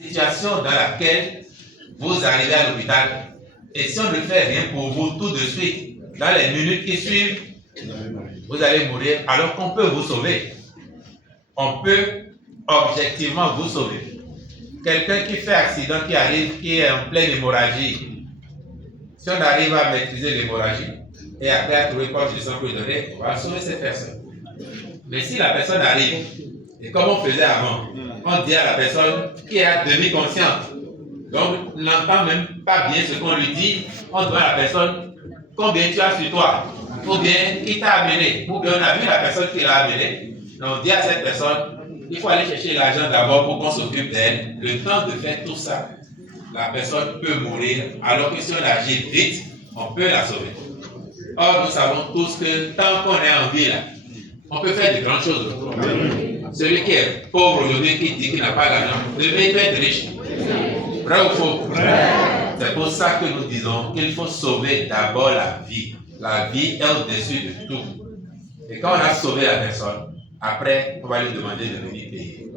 situation dans laquelle vous arrivez à l'hôpital et si on ne fait rien pour vous tout de suite, dans les minutes qui suivent, vous allez mourir alors qu'on peut vous sauver. On peut objectivement vous sauver. Quelqu'un qui fait accident, qui arrive, qui est en pleine hémorragie, si on arrive à maîtriser l'hémorragie et après à trouver quoi de sang pour donner, on va sauver cette personne. Mais si la personne arrive, et comme on faisait avant, on dit à la personne qui est à demi-consciente, donc n'entend même pas bien ce qu'on lui dit, on demande à la personne combien tu as sur toi, ou bien qui t'a amené, ou bien on a vu la personne qui l'a amené, donc on dit à cette personne, il faut aller chercher l'argent d'abord pour qu'on s'occupe d'elle. Le temps de faire tout ça, la personne peut mourir, alors que si on agit vite, on peut la sauver. Or, nous savons tous que tant qu'on est en vie là, on peut faire de grandes choses. Celui qui est pauvre aujourd'hui, qui dit qu'il n'a pas d'argent, demain peut être riche. Vrai ou faux? C'est pour ça que nous disons qu'il faut sauver d'abord la vie. La vie est au-dessus de tout. Et quand on a sauvé la personne, après, on va lui demander de venir payer.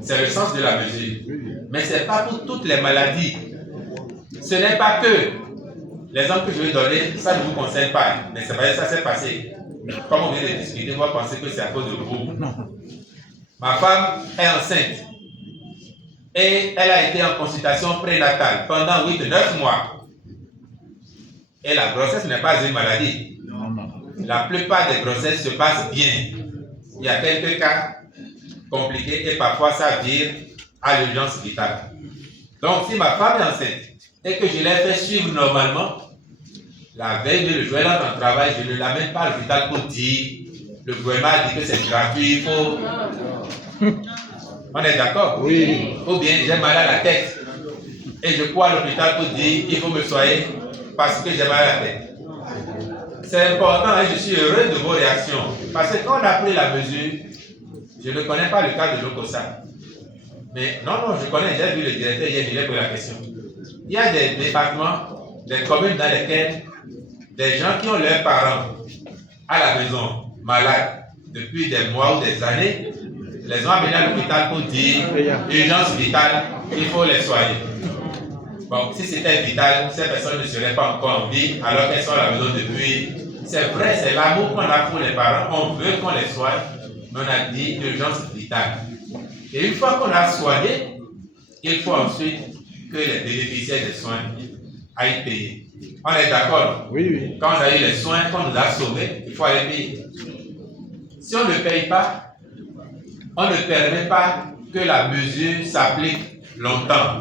C'est le sens de la mesure. Mais ce n'est pas pour toutes les maladies. Ce n'est pas que. L'exemple que je vais donner, ça ne vous concerne pas. Mais c'est vrai, ça s'est passé. Comme on vient de discuter, on va penser que c'est à cause de vous. Ma femme est enceinte. Et elle a été en consultation prénatale pendant 8-9 mois. Et la grossesse n'est pas une maladie. La plupart des grossesses se passent bien. Il y a quelques cas compliqués et parfois ça vire à l'urgence vitale. Donc si ma femme est enceinte et que je l'ai fait suivre normalement, la veille de le jour, elle entre en travail, je ne l'amène pas à l'hôpital pour dire le gouvernement a dit que c'est gratuit, il faut. On est d'accord? Oui. Ou bien j'ai mal à la tête et je cours à l'hôpital pour dire il faut me soigner parce que j'ai mal à la tête. C'est important et je suis heureux de vos réactions parce que quand on a pris la mesure, je ne connais pas le cas de l'Ocosa. Mais non, je connais, j'ai vu le directeur hier, il est pour la question. Il y a des départements, des communes dans lesquelles des gens qui ont leurs parents à la maison malades depuis des mois ou des années, les ont amenés à l'hôpital pour dire urgence vitale, il faut les soigner. Bon, si c'était vital, ces personnes ne seraient pas encore en vie alors qu'elles sont à la maison depuis. C'est vrai, c'est l'amour qu'on a pour les parents, on veut qu'on les soigne, mais on a dit urgence vitale. Et une fois qu'on a soigné, il faut ensuite que les bénéficiaires des soins aillent payer. On est d'accord? Oui. Quand on a eu les soins, qu'on nous a sauvés, il faut aller payer. Si on ne paye pas, on ne permet pas que la mesure s'applique longtemps.